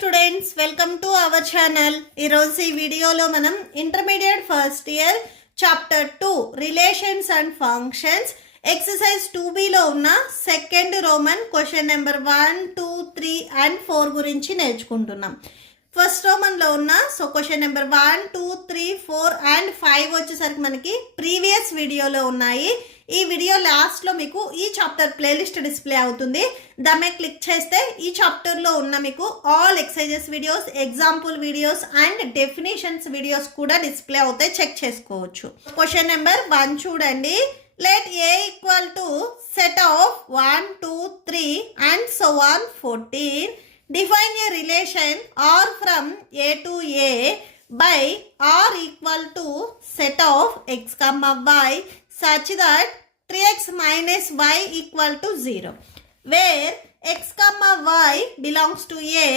Students, welcome to our channel. ఈరోజు ఈ వీడియోలో మనం intermediate first year chapter 2 relations and functions exercise 2Bలో ఉన్న second Roman question number 1, 2, 3 and 4 గురించి నేర్చుకుంటున్నాం. ఫస్ట్ రోమన్లో ఉన్న క్వశ్చన్ నెంబర్ 1, 2, 3, 4 and 5 వచ్చేసరికి మనకి ప్రీవియస్ వీడియోలో ఉన్నాయి. ఈ వీడియో లాస్ట్లో మీకు ఈ చాప్టర్ ప్లేలిస్ట్ డిస్ప్లే అవుతుంది. దాని మీద క్లిక్ చేస్తే ఈ చాప్టర్లో ఉన్న మీకు all exercises videos, example videos and definitions videos కూడా డిస్ప్లే అవుతాయి, చెక్ చేసుకోవచ్చు. క్వశ్చన్ నెంబర్ 1 చూడండి. Let A equal to set of 1, 2, 3 and so on 14. Define a relation R from A to A by R equal to set of x comma y such that 3x minus y equal to 0. Where x comma y belongs to A,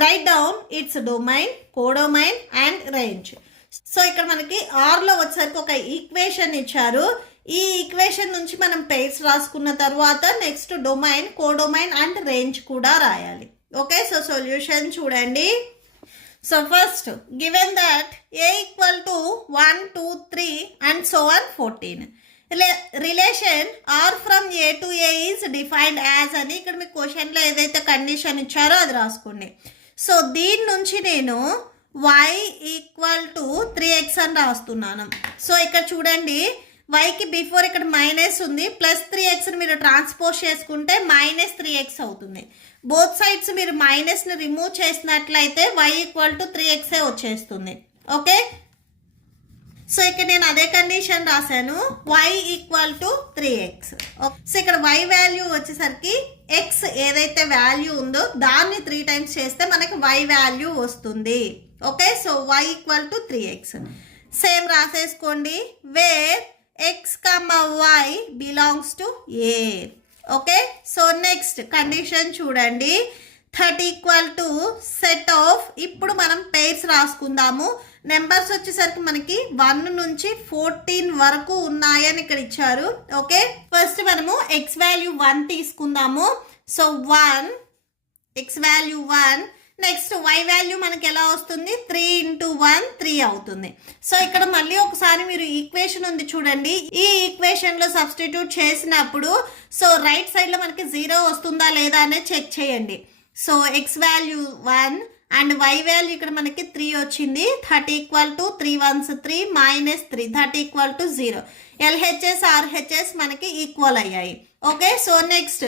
write down its domain, codomain and range. So ఇక్కడ మనకి ఆర్లో వచ్చేసరికి ఒక equation ఇచ్చారు. ఈ equation నుంచి మనం pairs రాసుకున్న తర్వాత next domain, codomain and range కూడా రాయాలి. ఓకే, సో సొల్యూషన్ చూడండి. So first given that A equal to 1, 2, 3 and so on 14. Relation R from A to A is defined as అని ఇక్కడ మీకు క్వశ్చన్లో ఏదైతే కండిషన్ ఇచ్చారో అది రాసుకోండి. సో దీని నుంచి నేను y ఈక్వల్ టు 3x అని రాస్తున్నాను. సో ఇక్కడ చూడండి, వైకి బిఫోర్ ఇక్కడ మైనస్ ఉంది, ప్లస్ 3xని మీరు ట్రాన్స్పోజ్ చేసుకుంటే మైనస్ 3x అవుతుంది. బోత్ సైడ్స్ మీరు మైనస్ని రిమూవ్ చేసినట్లయితే y ఈక్వల్ టు 3x వచ్చేస్తుంది. ఓకే, సో ఇక్కడ నేను అదే కండిషన్ రాశాను, y equal to 3x. So ఇక్కడ y వాల్యూ వచ్చేసరికి x ఏదైతే వాల్యూ ఉందో దాన్ని 3 టైమ్స్ చేస్తే మనకి y వాల్యూ వస్తుంది. Okay, so y equal to 3x. Same రాసేసుకోండి, where x, y belongs to A. Okay, so next condition చూడండి. 30 ఈక్వల్ టు సెట్ ఆఫ్, ఇప్పుడు మనం పెయిర్స్ రాసుకుందాము. నెంబర్స్ వచ్చేసరికి మనకి 1 నుంచి 14 వరకు ఉన్నాయని ఇక్కడ ఇచ్చారు. ఓకే, ఫస్ట్ మనము x వాల్యూ 1 తీసుకుందాము. So 1 x value 1, next y value మనకి ఎలా వస్తుంది, 3 into 1 3 అవుతుంది. సో ఇక్కడ మళ్ళీ ఒకసారి మీరు ఈక్వేషన్ ఉంది చూడండి, ఈ ఈక్వేషన్ లో సబ్స్టిట్యూట్ చేసినప్పుడు సో రైట్ సైడ్ లో మనకి 0 వస్తుందా లేదా అనేది చెక్ చేయండి. So x value 1 and y value ఇక్కడ మనకి 3 వచ్చింది. 30 equal to 3 1s 3 minus 3, 30 equal to 0. LHS RHS మనకి ఈక్వల్ అయ్యాయి. Okay, so next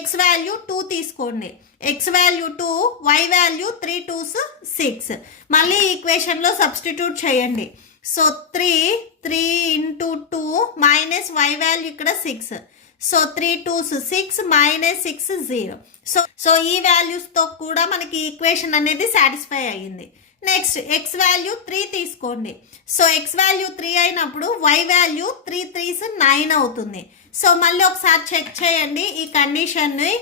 x value 2 తీసుకోండి. x value 2, y value 3 2s 6. మళ్ళీ ఈక్వేషన్లో సబ్స్టిట్యూట్ చేయండి. So 3 into 2 minus y value ఇక్కడ 6. So 3 2s 6 minus 6 0. So ఈ వాల్యూస్తో కూడా మనకి ఈక్వేషన్ అనేది సాటిస్ఫై అయ్యింది. నెక్స్ట్ x వాల్యూ 3 తీసుకోండి. సో x వాల్యూ 3 అయినప్పుడు y వాల్యూ 3 3s 9 అవుతుంది. సో మళ్ళీ ఒకసారి చెక్ చేయండి ఈ కండిషన్ని.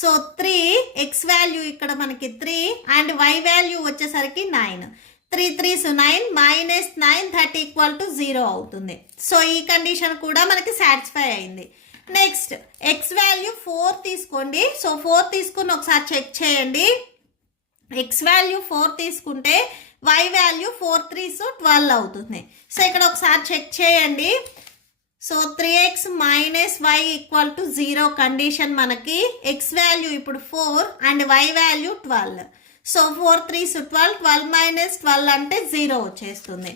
సో 3 x వాల్యూ ఇక్కడ మనకి 3 అండ్ y వాల్యూ వచ్చేసరికి 9. 3 3s 9 మైనస్ 9, 30 ఈక్వల్ టు 0 అవుతుంది. సో ఈ కండిషన్ కూడా మనకి సాటిస్ఫై అయింది. నెక్స్ట్ x వాల్యూ 4 తీసుకోండి. సో 4 తీసుకుని ఒకసారి చెక్ చేయండి. x వాల్యూ 4 తీసుకుంటే y వాల్యూ 4 3s 12 అవుతుంది. సో ఇక్కడ ఒకసారి చెక్ చేయండి. So 3x minus y equal to 0 condition మనకి x వాల్యూ ఇప్పుడు 4 and y value 12. So 4 3s 12, 12 minus 12 అంటే 0 వచ్చేస్తుంది.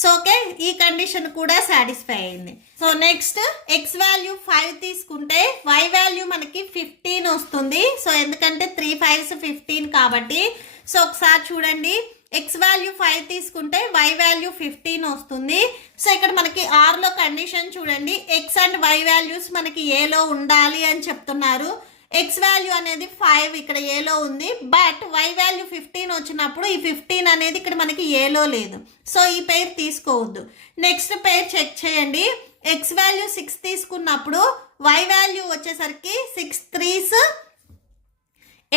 సో ఓకే, ఈ కండిషన్ కూడా సాటిస్ఫై అయింది. సో నెక్స్ట్ x వాల్యూ 5 తీసుకుంటే y వాల్యూ మనకి 15 వస్తుంది. సో ఎందుకంటే 3 5s 15 కాబట్టి. సో ఒకసారి చూడండి, x వాల్యూ 5 తీసుకుంటే y వాల్యూ 15 వస్తుంది. సో ఇక్కడ మనకి ఆర్లో కండిషన్ చూడండి, x అండ్ y వాల్యూస్ మనకి ఏలో ఉండాలి అని చెప్తున్నారు. x వాల్యూ అనేది 5 ఇక్కడ ఏలో ఉంది, బట్ y వాల్యూ 15 వచ్చినప్పుడు ఈ 15 అనేది ఇక్కడ మనకి ఏలో లేదు. సో ఈ పెయిర్ తీసుకోవద్దు. నెక్స్ట్ పెయిర్ చెక్ చేయండి. x వాల్యూ 6 తీసుకున్నప్పుడు y వాల్యూ వచ్చేసరికి 6 3s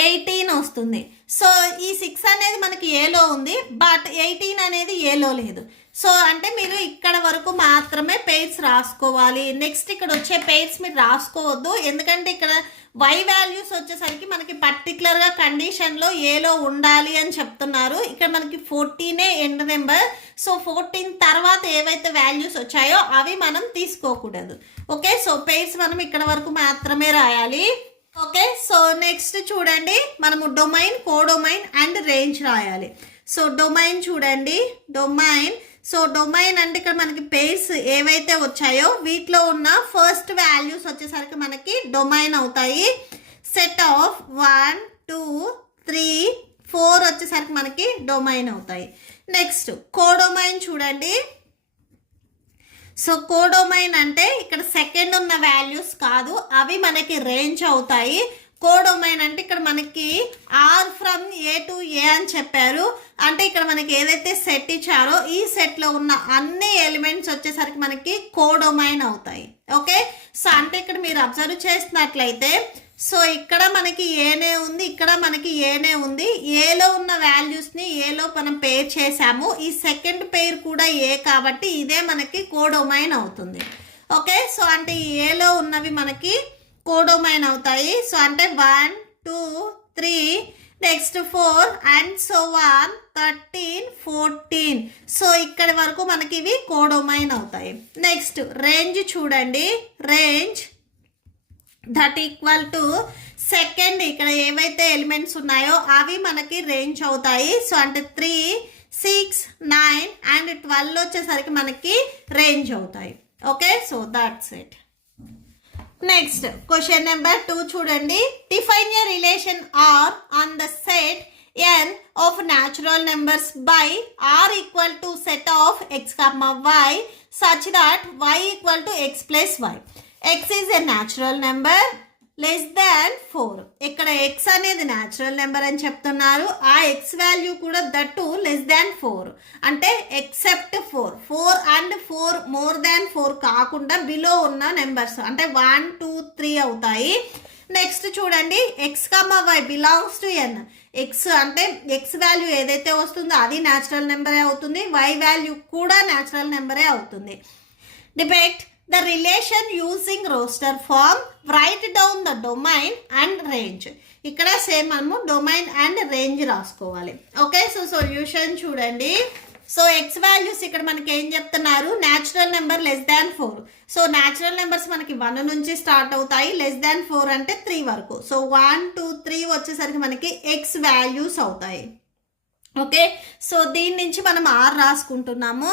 18 వస్తుంది. సో ఈ 6 అనేది మనకి ఏలో ఉంది, బట్ 18 అనేది ఏలో లేదు. సో అంటే మీరు ఇక్కడ వరకు మాత్రమే పెయిర్స్ రాసుకోవాలి. నెక్స్ట్ ఇక్కడ వచ్చే పెయిర్స్ మీరు రాసుకోవద్దు, ఎందుకంటే ఇక్కడ వై వాల్యూస్ వచ్చేసరికి మనకి పర్టికులర్గా కండిషన్లో ఏలో ఉండాలి అని చెప్తున్నారు. ఇక్కడ మనకి 14 ఎండ్ నెంబర్. సో 14 తర్వాత ఏవైతే వాల్యూస్ వచ్చాయో అవి మనం తీసుకోకూడదు. ఓకే, సో పెయిర్స్ మనం ఇక్కడ వరకు మాత్రమే రాయాలి. ఓకే, సో నెక్స్ట్ చూడండి, మనము డొమైన్, కోడొమైన్ అండ్ రేంజ్ రాయాలి. సో డొమైన్ చూడండి, డొమైన్. సో డొమైన్ అంటే ఇక్కడ మనకి పెయిర్స్ ఏవైతే వచ్చాయో వీటిలో ఉన్న ఫస్ట్ వాల్యూస్ వచ్చేసరికి మనకి డొమైన్ అవుతాయి. సెట్ ఆఫ్ 1 2 3 4 వచ్చేసరికి మనకి డొమైన్ అవుతాయి. నెక్స్ట్ కోడొమైన్ చూడండి. సో కోడొమైన్ అంటే ఇక్కడ సెకండ్ ఉన్న వాల్యూస్ కాదు, అవి మనకి రేంజ్ అవుతాయి. కోడొమైన్ అంటే ఇక్కడ మనకి ఆర్ ఫ్రమ్ ఏ టు ఏ అని చెప్పారు. అంటే ఇక్కడ మనకి ఏదైతే సెట్ ఇచ్చారో ఈ సెట్లో ఉన్న అన్ని ఎలిమెంట్స్ వచ్చేసరికి మనకి కోడొమైన్ అవుతాయి. ఓకే, సో అంటే ఇక్కడ మీరు అబ్జర్వ్ చేసినట్లయితే సో ఇక్కడ మనకి ఏనే ఉంది, ఇక్కడ మనకి ఏనే ఉంది. ఏలో ఉన్న వాల్యూస్ని ఏలో మనం పేర్ చేసాము. ఈ సెకండ్ పేర్ కూడా ఏ కాబట్టి ఇదే మనకి కోడొమైన్ అవుతుంది. ఓకే, సో అంటే ఈ ఏలో ఉన్నవి మనకి కోడొమైన్ అవుతాయి. సో అంటే 1 2 3 నెక్స్ట్ 4 అండ్ సో 1 13 14. సో ఇక్కడి వరకు మనకి ఇవి కోడొమైన్ అవుతాయి. నెక్స్ట్ రేంజ్ చూడండి, range that equal to second ఇక్కడ ఏవైతే ఎలిమెంట్స్ ఉన్నాయో అవి మనకి రేంజ్ అవుతాయి. సో అంటే 3 6 9 అండ్ 12 వచ్చేసరికి మనకి రేంజ్ అవుతాయి. Okay, so that's it. Next question number 2 చూడండి, define a relation R on the set n of natural numbers by r equal to set of x comma y such that y equal to x plus y. x is a natural number less than 4. ఇక్కడ x అనేది natural number అని చెప్తున్నారు. ఆ x value కూడా that less than 4 అంటే except 4 and 4 more than 4 కాకుండా below ఉన్న numbers అంటే 1 2 3 అవుతాయి. నెక్స్ట్ చూడండి, x comma y belongs to N. X అంటే ఎక్స్ వాల్యూ ఏదైతే వస్తుందో అది న్యాచురల్ నెంబరే అవుతుంది, వై వాల్యూ కూడా న్యాచురల్ నెంబరే అవుతుంది. Depict the relation using roster form, write down the domain and range. ఇక్కడ సేమ్ మనము డొమైన్ అండ్ రేంజ్ రాసుకోవాలి. ఓకే, సో సొల్యూషన్ చూడండి. సో ఎక్స్ వాల్యూస్ ఇక్కడ మనకి ఏం చెప్తున్నారు, natural number less than 4. So natural numbers మనకి 1 నుంచి స్టార్ట్ అవుతాయి, లెస్ దాన్ 4 అంటే 3 వరకు. సో 1 2 3 వచ్చేసరికి మనకి ఎక్స్ వాల్యూస్ అవుతాయి. ఓకే, సో దీని నుంచి మనం ఆర్ రాసుకుంటున్నాము.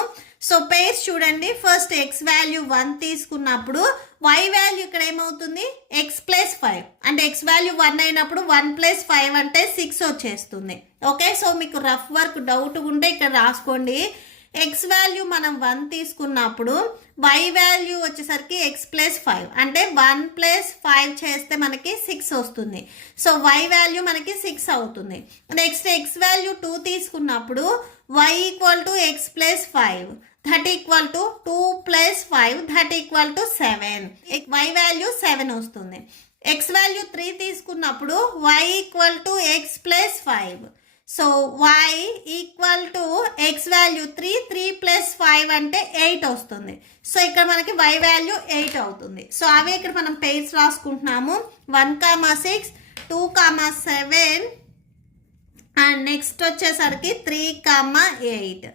సో పేర్స్ చూడండి, ఫస్ట్ ఎక్స్ వాల్యూ 1 తీసుకున్నప్పుడు వై వాల్యూ ఇక్కడ ఏమవుతుంది ఎక్స్ ప్లస్ 5 అంటే ఎక్స్ వాల్యూ 1 అయినప్పుడు 1 ప్లస్ 5 అంటే 6 వచ్చేస్తుంది. ఓకే, సో మీకు రఫ్ వర్క్ డౌట్ ఉంటే ఇక్కడ రాసుకోండి. ఎక్స్ వాల్యూ మనం 1 తీసుకున్నప్పుడు వై వాల్యూ వచ్చేసరికి ఎక్స్ ప్లస్ 5 అంటే 1 ప్లస్ 5 చేస్తే మనకి 6 వస్తుంది. సో వై వాల్యూ మనకి 6 అవుతుంది. నెక్స్ట్ ఎక్స్ వాల్యూ 2 తీసుకున్నప్పుడు y equal to x plus 5 that equal to 2 plus 5 that equal to 7. Y value 7 వస్తుంది. ఎక్స్ వాల్యూ 3 తీసుకున్నప్పుడు y equal to x plus 5. So y equal to x value 3 plus 5 అంటే 8 వస్తుంది. So ఇక్కడ మనకి y value 8 అవుతుంది. So అవే ఇక్కడ మనం pairs రాసుకుంటున్నాము, 1,6 2,7 and next వచ్చేసరికి 3,8.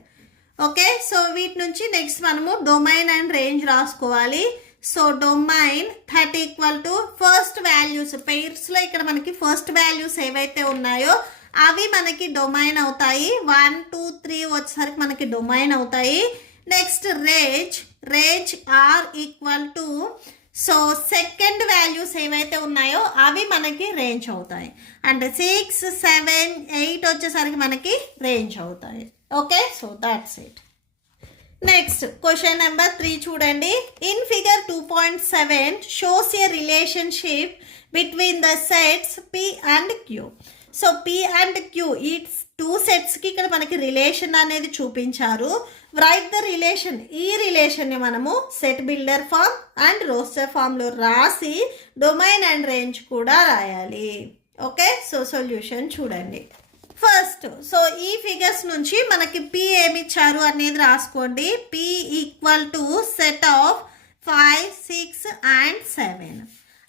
ఓకే, సో వీటి నుంచి నెక్స్ట్ మనము డొమైన్ అండ్ రేంజ్ రాసుకోవాలి. So domain that equal to first values పెయిర్స్లో ఇక్కడ మనకి ఫస్ట్ వాల్యూస్ ఏవైతే ఉన్నాయో అవి మనకి డొమైన్ అవుతాయి. 1 2 3 వచ్చేసరికి మనకి డొమైన్ అవుతాయి. Next range R equal to so second values ఏవైతే ఉన్నాయో అవి మనకి రేంజ్ అవుతాయి. అంటే 6 7 8 వచ్చేసరికి మనకి రేంజ్ అవుతాయి. Okay, so that's it. Next question number 3 చూడండి. In figure 2.7 shows a relationship between the sets P and Q. So P and Q ఈ 2 సెట్స్కి ఇక్కడ మనకి రిలేషన్ అనేది చూపించారు. Write the relation. ఈ రిలేషన్ని మనము సెట్ బిల్డర్ ఫామ్ అండ్ రోస్టర్ ఫామ్లో రాసి డొమైన్ అండ్ రేంజ్ కూడా రాయాలి. ఓకే, సో సొల్యూషన్ చూడండి. ఫస్ట్ సో ఈ ఫిగర్స్ నుంచి మనకి పి ఏమి ఇచ్చారు అనేది రాసుకోండి. P equal to set of 5, 6 and 7.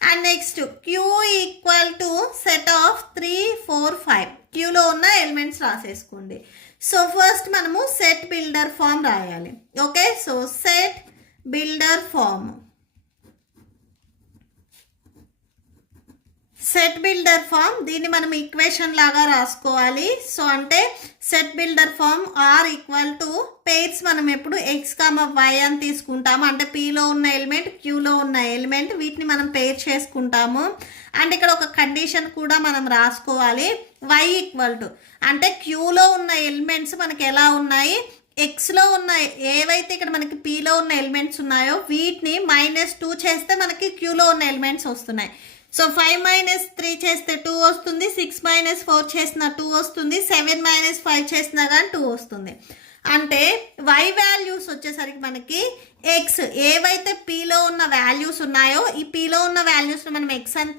And next Q equal to set of 3, 4, 5. క్యూలో ఉన్న ఎలిమెంట్స్ రాసేసుకోండి. సో ఫస్ట్ మనము సెట్ బిల్డర్ ఫామ్ రాయాలి. Okay, so set builder form. Set builder form దీన్ని మనం ఈక్వేషన్ లాగా రాసుకోవాలి. సో అంటే set builder form R equal to pairs మనం ఎప్పుడు ఎక్స్ వై అని తీసుకుంటాము. అంటే పీలో ఉన్న ఎలిమెంట్ క్యూలో ఉన్న ఎలిమెంట్ వీటిని మనం పేర్ చేసుకుంటాము. అండ్ ఇక్కడ ఒక కండిషన్ కూడా మనం రాసుకోవాలి. వై ఈక్వల్ టు అంటే క్యూలో ఉన్న ఎలిమెంట్స్ మనకి ఎలా ఉన్నాయి, ఎక్స్లో ఉన్న ఏవైతే ఇక్కడ మనకి పీలో ఉన్న ఎలిమెంట్స్ ఉన్నాయో వీటిని -2 చేస్తే మనకి క్యూలో ఉన్న ఎలిమెంట్స్ వస్తున్నాయి. సో 5 - 3 చేస్తే 2 వస్తుంది, 6 - 4 చేసిన 2 వస్తుంది, 7 - 5 చేసినా కానీ 2 వస్తుంది. అంటే వై వాల్యూస్ వచ్చేసరికి మనకి ఎక్స్ ఏవైతే పీలో ఉన్న వాల్యూస్ ఉన్నాయో ఈ పీలో ఉన్న వాల్యూస్ని మనం ఎక్స్ అని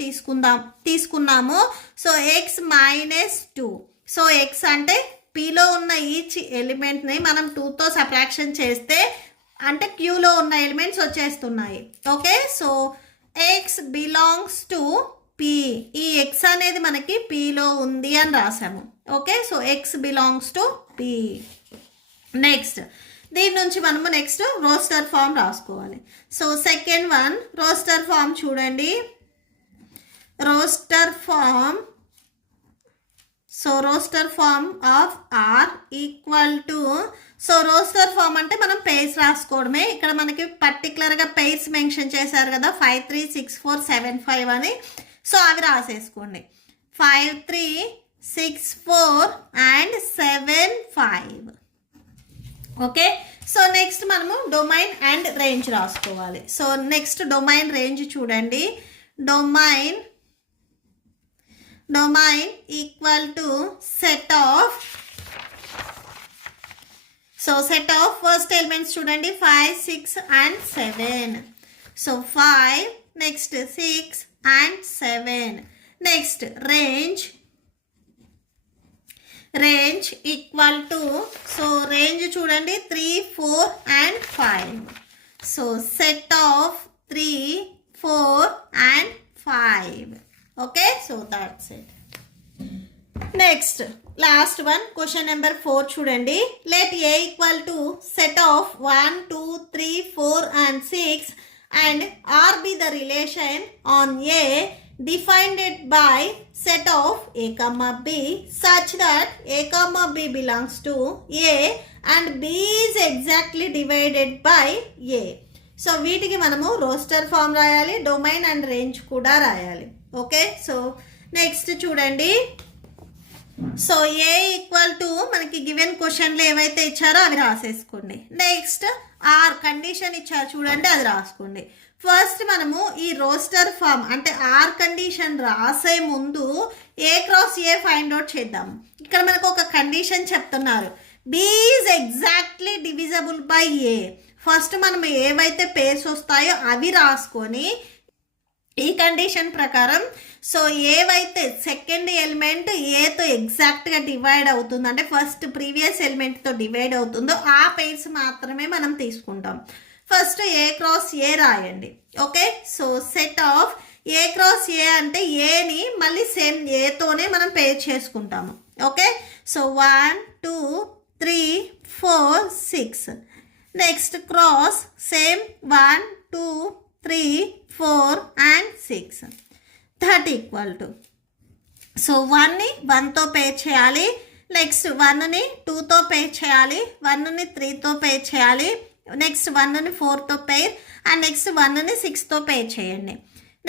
తీసుకున్నాము. So X -2. సో ఎక్స్ అంటే పీలో ఉన్న ఈచ్ ఎలిమెంట్ని మనం 2తో సబ్ట్రాక్షన్ చేస్తే అంటే క్యూలో ఉన్న ఎలిమెంట్స్ వచ్చేస్తున్నాయి. Okay, so x belongs to P. ఈ ఎక్స్ అనేది మనకి పీలో ఉంది అని రాసాము. Okay, so x belongs to P. Next దీని నుంచి మనము నెక్స్ట్ రోస్టర్ ఫామ్ రాసుకోవాలి. So second one roster form చూడండి. Roster form, so roster form of R equal to, so roster form అంటే మనం పేర్స్ రాసుకోవడమే. ఇక్కడ మనకి పర్టికులర్గా పేర్స్ మెన్షన్ చేశారు కదా 5, 3, 6, 4, 7, 5 అని. సో అవి రాసేసుకోండి. 5, 3, 6, 4 and 7, 5. ఓకే, సో నెక్స్ట్ మనము డొమైన్ అండ్ రేంజ్ రాసుకోవాలి. సో నెక్స్ట్ డొమైన్ రేంజ్ చూడండి. Domain equal to set of, so set of first elements చూడండి 5, 6 and 7. So 5 next 6 and 7. Next range equal to, so range చూడండి 3, 4 and 5. So set of 3, 4 and 5. Okay, so that's it. Next last one question number 4 చూడండి. Let A equal to set of 1, 2, 3, 4 and 6 and R be the relation on A defined by set of A comma b such that a comma b belongs to a and b is exactly divided by a. So వీటికి మనము roster form రాయాలి, domain and range కూడా రాయాలి. Okay, so next చూడండి. So A equal to మనకి given క్వశ్చన్లు ఏవైతే ఇచ్చారో అవి రాసేసుకోండి. నెక్స్ట్ ఆర్ కండిషన్ ఇచ్చారు చూడండి, అది రాసుకోండి. ఫస్ట్ మనము ఈ రోస్టర్ ఫామ్ అంటే ఆర్ కండిషన్ రాసే ముందు A cross A find out చేద్దాం. ఇక్కడ మనకు ఒక కండిషన్ చెప్తున్నారు, B is exactly divisible by A. First మనం ఏవైతే పేర్స్ వస్తాయో అవి రాసుకొని ఈ కండిషన్ ప్రకారం సో ఏవైతే సెకండ్ ఎలిమెంట్ ఏతో ఎగ్జాక్ట్గా డివైడ్ అవుతుందో అంటే ఫస్ట్ ప్రీవియస్ ఎలిమెంట్తో డివైడ్ అవుతుందో ఆ పేర్స్ మాత్రమే మనం తీసుకుంటాం. ఫస్ట్ ఏ క్రాస్ ఏ రాయండి. Okay, so set of A cross A అంటే ఏని మళ్ళీ సేమ్ ఏతోనే మనం పేర్ చేసుకుంటాము. Okay, so 1, 2, 3, 4, 6. Next cross same 1, 2, 3, 4 and 6. That equal to, so 1ని 1తో పేర్ చేయాలి, నెక్స్ట్ 1ని 2తో పేర్ చేయాలి, 1ని 3తో పేర్ చేయాలి, నెక్స్ట్ 1ని 4తో పేర్ అండ్ నెక్స్ట్ 1ని 6తో పేర్ చేయండి.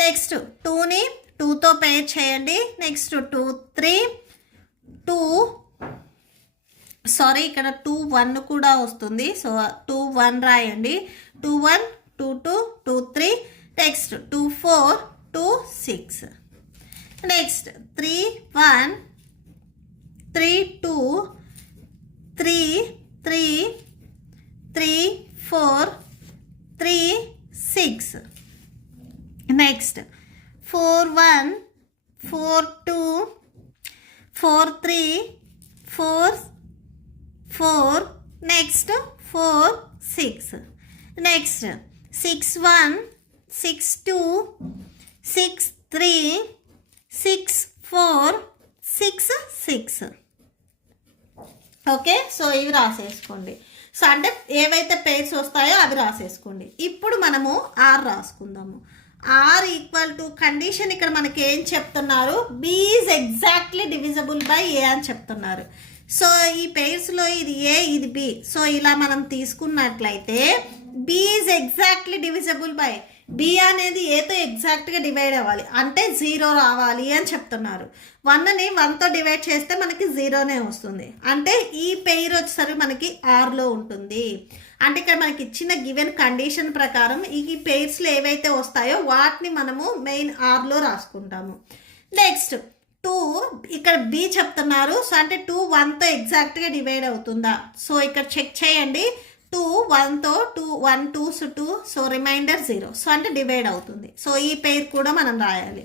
నెక్స్ట్ 2ని 2తో పేర్ చేయండి, నెక్స్ట్ 2, 3, 2 సారీ ఇక్కడ 2, 1 కూడా వస్తుంది. సో 2, 1 రాయండి. 2, 1, 2, 2, 2, 3. Next 2, 4, 2, 6. Next 3, 1, 3, 2, 3, 3, 3, 4, 3, 6. Next 4, 1, 4, 2, 4, 3, 4 4, next 4 6, next 6 1, 6 2, 6 3, 6 4, 6 6. Okay, so ఇవి రాసేసుకోండి. సో అంటే ఏవైతే పేర్స్ వస్తాయో అవి రాసేసుకోండి. ఇప్పుడు మనము ఆర్ రాసుకుందాము. ఆర్ ఈక్వల్ టు కండిషన్ ఇక్కడ మనకి ఏం చెప్తున్నారు, B is exactly divisible by A అని చెప్తున్నారు. సో ఈ పేర్స్లో ఇది ఏ ఇది బి. సో ఇలా మనం తీసుకున్నట్లయితే B is exactly divisible by, B అనేది ఏతో ఎగ్జాక్ట్గా డివైడ్ అవ్వాలి, అంటే 0 రావాలి అని చెప్తున్నారు. 1ని 1తో డివైడ్ చేస్తే మనకి 0నే వస్తుంది, అంటే ఈ పెయిర్ వచ్చేసరికి మనకి ఆర్లో ఉంటుంది. అంటే ఇక్కడ మనకి ఇచ్చిన గివెన్ కండిషన్ ప్రకారం ఈ పెయిర్స్లో ఏవైతే వస్తాయో వాటిని మనము మెయిన్ ఆర్లో రాసుకుంటాము. నెక్స్ట్ 2 ఇక్కడ బి చెప్తున్నారు. సో అంటే 2 1తో ఎగ్జాక్ట్గా డివైడ్ అవుతుందా, సో ఇక్కడ చెక్ చేయండి. 2 1తో 1 2s 2, సో రిమైండర్ 0, సో అంటే డివైడ్ అవుతుంది. సో ఈ పెయిర్ కూడా మనం రాయాలి.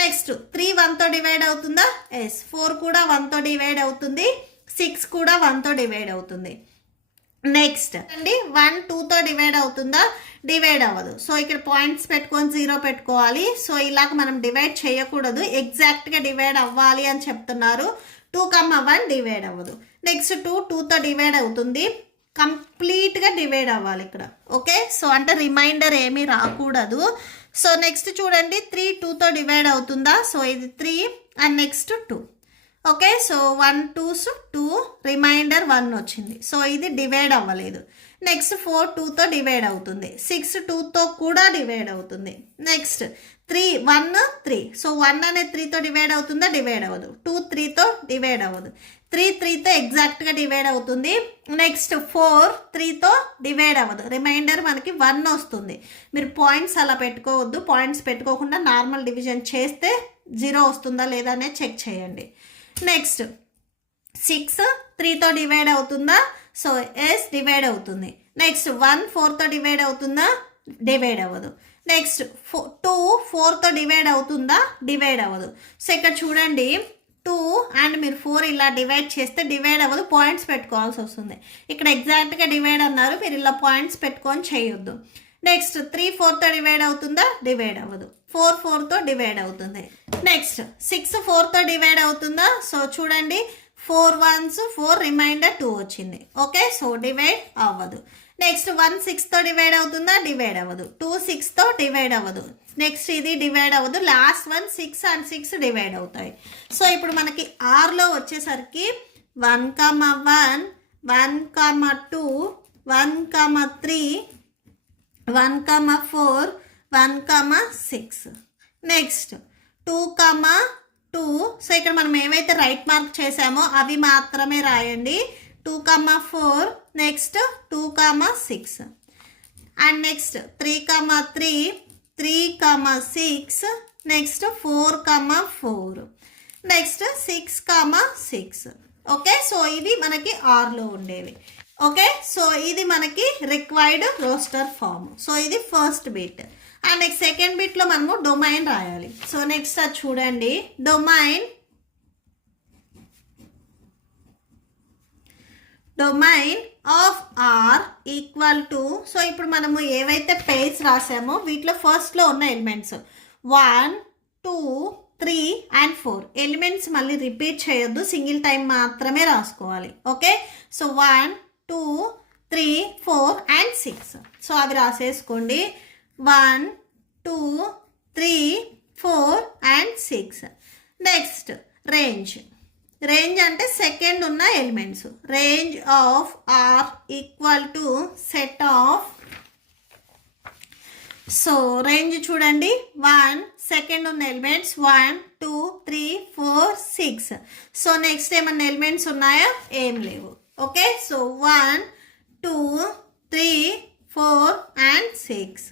నెక్స్ట్ 3 1తో డివైడ్ అవుతుందా, ఎస్. 4 కూడా 1తో డివైడ్ అవుతుంది, 6 కూడా 1తో డివైడ్ అవుతుంది. నెక్స్ట్ అండి 1 2తో డివైడ్ అవుతుందా, డివైడ్ అవ్వదు. సో ఇక్కడ పాయింట్స్ పెట్టుకొని 0 పెట్టుకోవాలి. సో ఇలాగ మనం డివైడ్ చేయకూడదు, ఎగ్జాక్ట్గా డివైడ్ అవ్వాలి అని చెప్తున్నారు. 2 1 డివైడ్ అవ్వదు. నెక్స్ట్ 2 2తో డివైడ్ అవుతుంది, కంప్లీట్గా డివైడ్ అవ్వాలి ఇక్కడ. ఓకే, సో అంటే రిమైండర్ ఏమీ రాకూడదు. సో నెక్స్ట్ చూడండి 3 2తో డివైడ్ అవుతుందా, సో ఇది 3 and next 2. Okay, so 1 2s 2, remainder 1 వచ్చింది. సో ఇది డివైడ్ అవ్వలేదు. నెక్స్ట్ 4 2తో డివైడ్ అవుతుంది, 6 2తో కూడా డివైడ్ అవుతుంది. నెక్స్ట్ 3 1 3, సో 1 అనేది 3తో డివైడ్ అవుతుందా, డివైడ్ అవ్వదు. 2 3తో డివైడ్ అవ్వదు. 3 3తో ఎగ్జాక్ట్గా డివైడ్ అవుతుంది. నెక్స్ట్ 4 3తో డివైడ్ అవ్వదు, రిమైండర్ మనకి 1 వస్తుంది. మీరు పాయింట్స్ అలా పెట్టుకోవద్దు, పాయింట్స్ పెట్టుకోకుండా నార్మల్ డివిజన్ చేస్తే 0 వస్తుందా లేదా అనేది చెక్ చేయండి. నెక్స్ట్ 6 3తో డివైడ్ అవుతుందా, సో ఎస్ డివైడ్ అవుతుంది. నెక్స్ట్ 1 4తో డివైడ్ అవుతుందా, డివైడ్ అవ్వదు. నెక్స్ట్ 2 4తో డివైడ్ అవుతుందా, డివైడ్ అవ్వదు. సో ఇక్కడ చూడండి 2 అండ్ మీరు 4 ఇలా డివైడ్ చేస్తే డివైడ్ అవ్వదు, పాయింట్స్ పెట్టుకోవాల్సి వస్తుంది. ఇక్కడ ఎగ్జాక్ట్గా డివైడ్ అన్నారు, మీరు ఇలా పాయింట్స్ పెట్టుకొని చేయొద్దు. నెక్స్ట్ 3 4తో డివైడ్ అవుతుందా, డివైడ్ అవ్వదు. 4 4తో డివైడ్ అవుతుంది. నెక్స్ట్ 6 4తో డివైడ్ అవుతుందా, సో చూడండి 4 1s 4, రిమైండర్ 2 వచ్చింది. ఓకే, సో డివైడ్ అవ్వదు. నెక్స్ట్ 1 6తో డివైడ్ అవుతుందా, డివైడ్ అవ్వదు. 2 6తో డివైడ్ అవ్వదు. నెక్స్ట్ ఇది డివైడ్ అవ్వదు. లాస్ట్ 1 6 అండ్ 6 డివైడ్ అవుతాయి. సో ఇప్పుడు మనకి ఆర్లో వచ్చేసరికి 1 1 1 2 1 3 1 4 1 6. నెక్స్ట్ 2 2, సో ఇక్కడ మనం ఏవైతే రైట్ మార్క్ చేసామో అవి మాత్రమే రాయండి. 2 4, next 2 6, and next 3 3 3 6, next 4 4, next 6 6. Okay, so ఇవి మనకి ఆర్లో ఉండేవి. ఓకే, సో ఇది మనకి రిక్వైర్డ్ రోస్టర్ ఫామ్. సో ఇది first bit. And next second బిట్లో మనము డొమైన్ రాయాలి. సో నెక్స్ట్ అది చూడండి, domain of R equal to, so ఇప్పుడు మనము ఏవైతే పేర్స్ రాసామో వీటిలో ఫస్ట్లో ఉన్న ఎలిమెంట్స్ 1 2 3 and 4 ఎలిమెంట్స్ మళ్ళీ రిపీట్ చేయొద్దు, సింగిల్ టైం మాత్రమే రాసుకోవాలి. Okay, so 1 2 3 4 and 6. సో అవి రాసేసుకోండి. 1 2 3 4 and 6. నెక్స్ట్ రేంజ్ అంటే సెకండ్ ఉన్న elements. Range of R equal to set of, so range చూడండి 1 సెకండ్ ఉన్న ఎలిమెంట్స్ 1 2 3 4 6. సో నెక్స్ట్ ఏమన్నా ఎలిమెంట్స్ ఉన్నాయా, ఏం లేవు. Okay, so 1 2 3 4 and 6.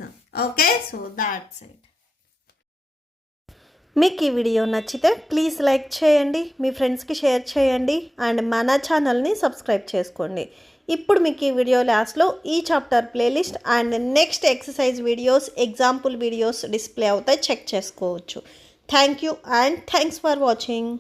Okay, so that's it. మీకు ఈ వీడియో నచ్చితే ప్లీజ్ లైక్ చేయండి, మీ ఫ్రెండ్స్కి షేర్ చేయండి, అండ్ మన ఛానల్ని సబ్స్క్రైబ్ చేసుకోండి. ఇప్పుడు మీకు ఈ వీడియో లాస్ట్లో ఈ chapter playlist and next exercise videos, example videos display అవుతాయి, చెక్ చేసుకోవచ్చు. Thank you and thanks for watching.